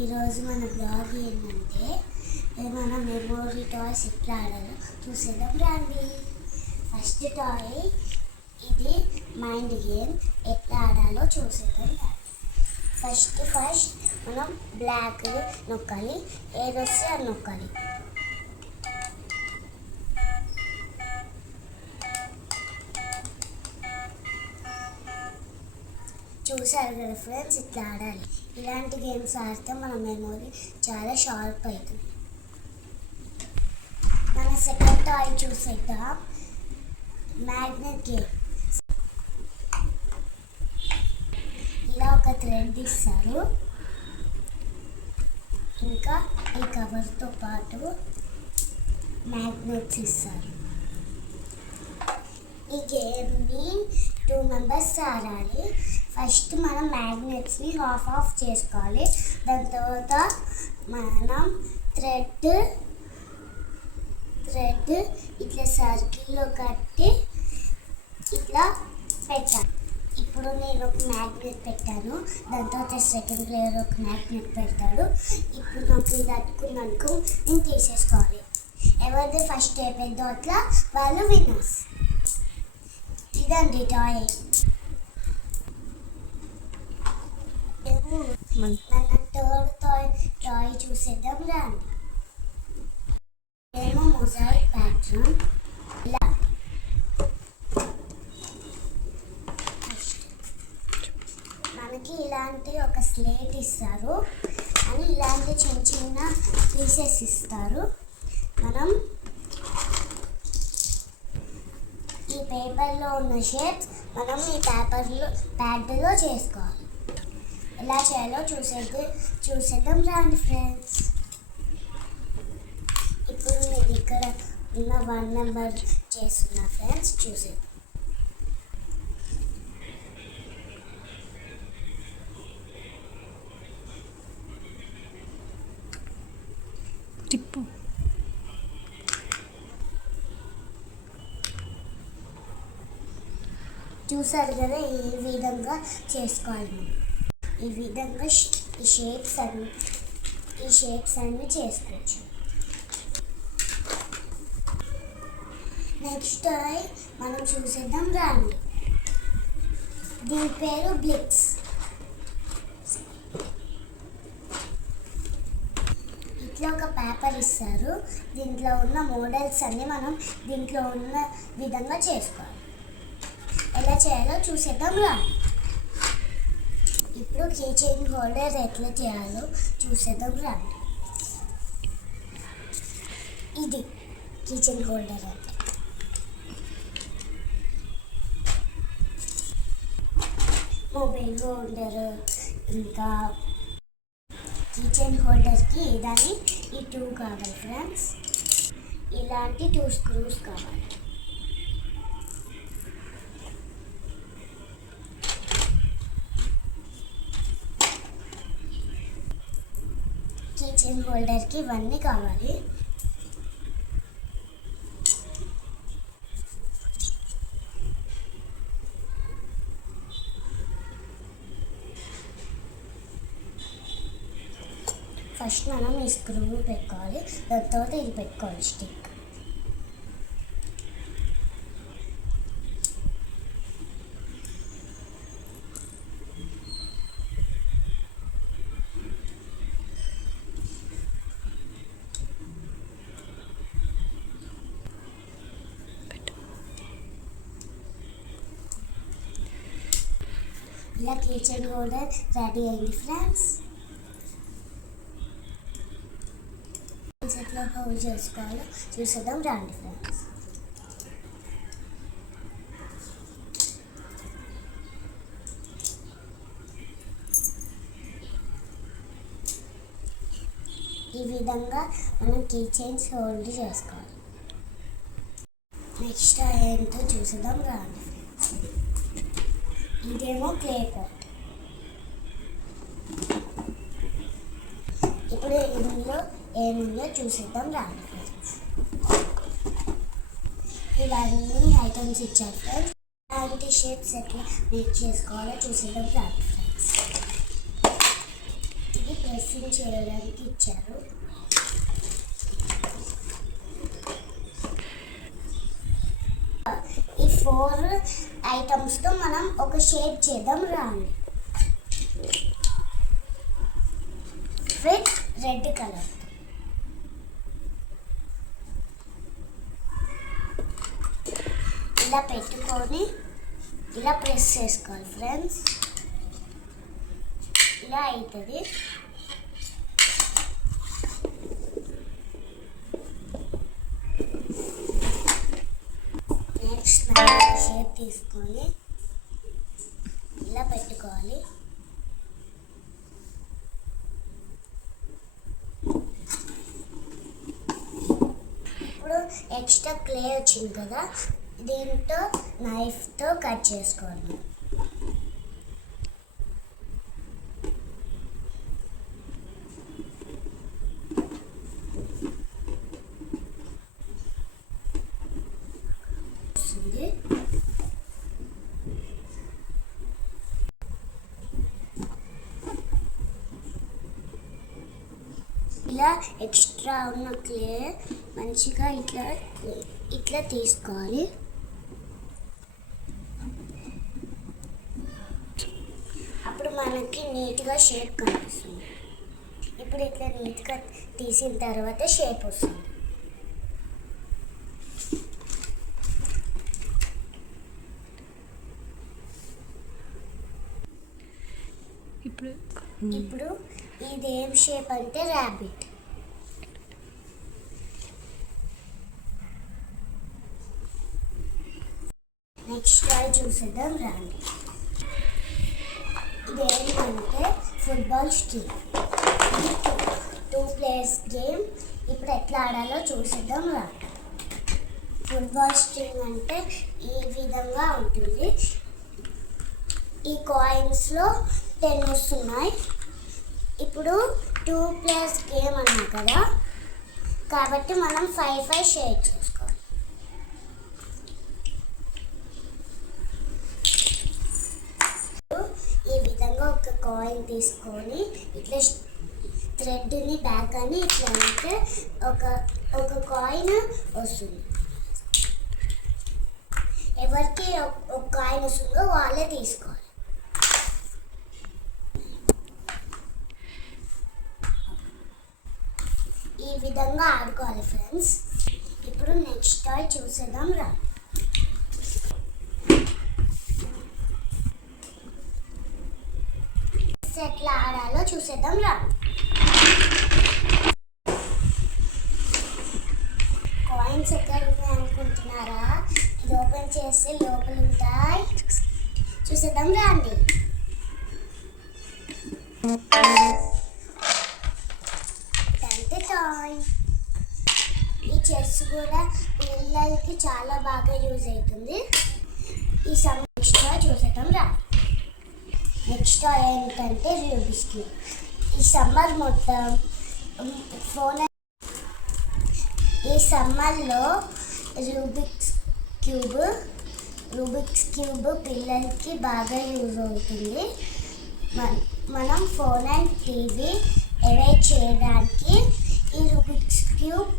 ఈరోజు మన బ్లాగ్ ఏంటంటే మన మెమోరీ టాయ్స్ ఎట్లా ఆడాలో చూసేద్దాం రండి. ఫస్ట్ టాయ్ ఇది మైండ్ గేమ్, ఎట్లా ఆడాలో చూసేద్దాం రండి. ఫస్ట్ మనం బ్లాక్ నొక్కాలి, ఏదొస్తే అది నొక్కాలి. చూసారు కదా ఫ్రెండ్స్, ఇట్లా ఆడాలి. ఇలాంటి గేమ్స్ ఆడితే మన మెమొరీ చాలా షార్ప్ అవుతుంది. మన సెకండ్ టాయ్ చూసేద్దాం, మ్యాగ్నెట్ గేమ్. ఇలా ఒక థ్రెడ్ ఇస్తారు, ఇంకా ఈ కవర్తో పాటు మ్యాగ్నెట్స్ ఇస్తారు. ఈ గేమ్ని 2 మెంబర్స్ ఆడాలి. ఫస్ట్ మనం మ్యాగ్నెట్స్ని ఆఫ్ చేసుకోవాలి. దాని తర్వాత మనం థ్రెడ్ ఇట్లా సర్కిల్లో కట్టి ఇట్లా పెట్టాలి. ఇప్పుడు నేను ఒక మ్యాగ్నెట్ పెట్టాను, దాని తర్వాత సెకండ్ ప్లేయర్ ఒక మ్యాగ్నెట్ పెడతాడు. ఇప్పుడు నాకు ఇది అట్టుకున్నానుకో నేను తీసేసుకోవాలి. ఎవరిది ఫస్ట్ అయిపోయిందో అట్లా వాళ్ళు విన్నర్స్. ఇదండి టాయ్. మన థర్డ్ టాయ్ చూసేద్దాం రండి. ఏమో మొజాయిక్ ప్యాటర్న్. ఇలా మనకి ఇలాంటి ఒక స్లేట్ ఇస్తారు అని ఇలాంటి చిన్న చిన్న పీసెస్ ఇస్తారు. మనం ఈ పేపర్లో ఉన్న షేప్స్ మనం ఈ ప్యాడ్లో చేసుకోవాలి. ఎలా చేయాలో చూసేద్దాం రండి ఫ్రెండ్స్. ఇప్పుడు నేను ఇక్కడ ఉన్న 1 నెంబర్ చేస్తున్నా ఫ్రెండ్స్, చూసేద్దాం. చూసారు కదా, ఈ విధంగా చేసుకోవాలి. ఈ విధంగా ఈ షేప్స్ అన్నీ చేసుకోవచ్చు. నెక్స్ట్ మనం చూసేద్దాం రండి. దీని పేరు బ్లిక్స్. ఇట్లా ఒక పేపర్ ఇస్తారు, దీంట్లో ఉన్న మోడల్స్ అన్నీ మనం దీంట్లో ఉన్న విధంగా చేసుకోవాలి. ఎలా చేయాలో చూసేద్దాం రండి. ఇప్పుడు కీ చైన్ హోల్డర్ ఎట్లా చేయాలో చూసేద్దాం రండి. ఇది కీ చైన్ హోల్డర్ అంటే. మొబైల్ హోల్డర్ ఇంకా కీ చైన్ హోల్డర్కి ఇదని ఈ 2 కావాలి ఫ్రెండ్స్. ఇలాంటి 2 స్క్రూస్ కావాలి. కిచెన్ హోల్డర్కి ఇవన్నీ కావాలి. ఫస్ట్ మనం ఈ స్క్రూ పెట్టుకోవాలి, దాని తర్వాత ఇది పెట్టుకోవాలి స్టిక్. ఇలా కిచెన్ హోల్డర్ రెడీ అయింది ఫ్రెండ్స్. ఎట్లా హోల్డ్ చేసుకోవాలో చూసేద్దాం రండి ఫ్రెండ్స్. ఈ విధంగా మనం కీ చైన్స్ హోల్డ్ చేసుకోవాలి. నెక్స్ట్ ఏంటో చూసేద్దాం రండి. ఇదేమో క్లే పాట్. ఇప్పుడు ఇందులో ఏముందో చూసేద్దాం రండి ఫ్రెండ్స్. ఇవన్నీ ఐటమ్స్ ఇచ్చారు ఫ్రెండ్స్. ఇలాంటి షేప్స్ ఎట్లా మేక్ చేసుకోవాలో చూసేద్దాం రండి ఫ్రెండ్స్. ఇది ప్రెస్సింగ్ అరేంజ్ చేయడానికి ఇచ్చారు. ఈ 4 ఐటమ్స్తో మనం ఒక షేప్ చేద్దాం రాండి. With red colour. ఇలా పెట్టుకొని ఇలా ప్రెస్ చేసుకోవాలి ఫ్రెండ్స్. ఇలా అవుతుంది. నెక్స్ట్ షేప్ తీసుకొని ఇలా పెట్టుకోవాలి. ఇప్పుడు ఎక్స్ట్రా క్లే వచ్చింది కదా, దీంతో నైఫ్తో కట్ చేసుకోవాలి. ఇలా ఎక్స్ట్రా ఉన్న క్లే మంచిగా ఇట్లా తీసుకోవాలి. అప్పుడు మనకి నీట్గా షేప్ కనిపిస్తుంది. ఇప్పుడు ఇట్లా నీట్గా తీసిన తర్వాత షేప్ వస్తుంది. ఇప్పుడు ఇది ఏం షేప్ అంటే ర్యాబిట్. నెక్స్ట్ టాయ్ చూసేద్దాం రండి. ఇది ఏంటంటే ఫుట్బాల్ స్టిక్. 2 players game. ఇప్పుడు ఎట్లా ఆడాలో చూసేద్దాం రండి. ఫుట్బాల్ స్టిక్ అంటే ఈ విధంగా ఉంటుంది. ఈ కాయిన్స్లో 10 వస్తున్నాయి. ఇప్పుడు 2 players గేమ్ అన్నా కదా, కాబట్టి మనం 5 షేర్ చేసుకోవాలి. ఈ విధంగా ఒక కాయిన్ తీసుకొని ఇట్లా థ్రెడ్ని బ్యాక్ అని ఇట్లా అంటే ఒక కాయిన్ వస్తుంది. ఎవరికి ఒక కాయిన్ వస్తుందో వాళ్ళే తీసుకోవాలి. ఈ విధంగా ఆడుకోవాలి ఫ్రెండ్స్. ఇప్పుడు నెక్స్ట్ టాయ్ చూసేద్దాం రా. ఎట్లా ఆడాలో చూసేద్దాం రా. కాయిన్స్ ఎక్కడ ఉన్నాయి అనుకుంటున్నారా? ఇది ఓపెన్ చేస్తే లోపల ఉంటాయి. చూసేద్దాం రండి. ఈ చెస్ కూడా పిల్లలకి చాలా బాగా యూజ్ అవుతుంది. ఈ నెక్స్ట్ చూసేద్దాం రా. నెక్స్ట్ ఏంటంటే రూబిక్స్ క్యూబ్. ఈ సమ్మర్ మొత్తం ఈ సమ్మర్లో రూబిక్స్ క్యూబ్ పిల్లలకి బాగా యూజ్ అవుతుంది. మనం ఫోన్ అండ్ టీవీ అవాయిడ్ చేయడానికి ఈ రూబిక్స్ క్యూబ్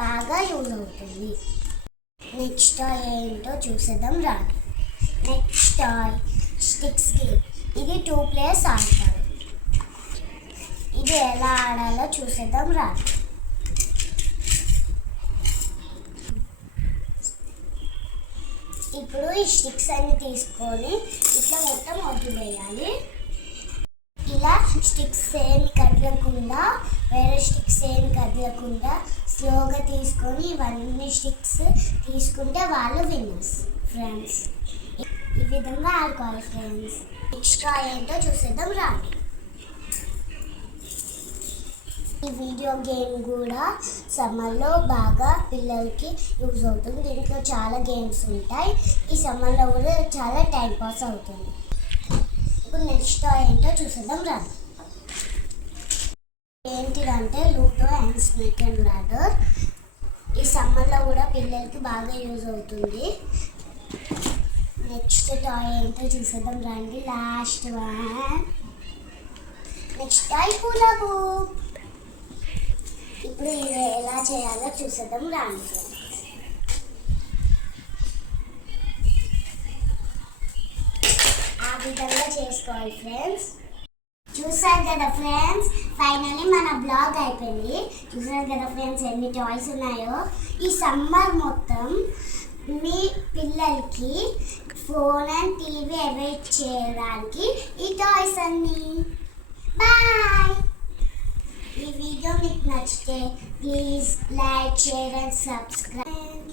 బాగా యూజ్ అవుతుంది. నెక్స్ట్ టాయ్ ఏంటో చూసేద్దాం రండి. Next toy sticks game. ఇది 2 players ఆడతారు. ఇది ఎలా ఆడాలో చూసేద్దాం రండి. ఇప్పుడు ఈ స్టిక్స్ అన్ని తీసుకొని ఇట్లా మొత్తం వదిలేయాలి. ఇలా స్టిక్స్ ఏమి కదలకుండా, వేరే స్టిక్స్ ఏమి కదలకుండా స్లోగా తీసుకొని ఇవన్నీ స్టిక్స్ తీసుకుంటే వాళ్ళు విన్నర్స్ ఫ్రెండ్స్. ఈ విధంగా ఆడుకోవాలి ఫ్రెండ్స్. నెక్స్ట్ ఏంటో చూసేద్దాం రండి. ఈ వీడియో గేమ్ కూడా సమ్మర్లో బాగా పిల్లలకి యూజ్ అవుతుంది. దీంట్లో చాలా గేమ్స్ ఉంటాయి. ఈ సమ్మర్లో కూడా చాలా టైం పాస్ అవుతుంది. ఇప్పుడు నెక్స్ట్ ఏంటో చూసేద్దాం రండి. ఏంటిదంటే ludo and snake and ladder. ఈ సమ్మర్లో కూడా పిల్లలకి బాగా యూజ్ అవుతుంది. నెక్స్ట్ టాయ్ ఏంటో చూసేద్దాం రండి. Last one next toy hula hoop. ఇప్పుడు ఇది ఎలా చేయాలో చూసేద్దాం రండి. ఆ విధంగా చేసుకోవాలి ఫ్రెండ్స్. చూసారు కదా ఫ్రెండ్స్, ఫైనల్లీ మన బ్లాగ్ అయిపోయింది. చూసారు కదా ఫ్రెండ్స్ ఎన్ని టాయ్స్ ఉన్నాయో. ఈ సమ్మర్ మొత్తం మీ పిల్లలకి ఫోన్ అండ్ టీవీ అవాయిడ్ చేయడానికి ఈ టాయ్స్ అన్నీ. బాయ్. ఈ వీడియో మీకు నచ్చితే please like, share and subscribe.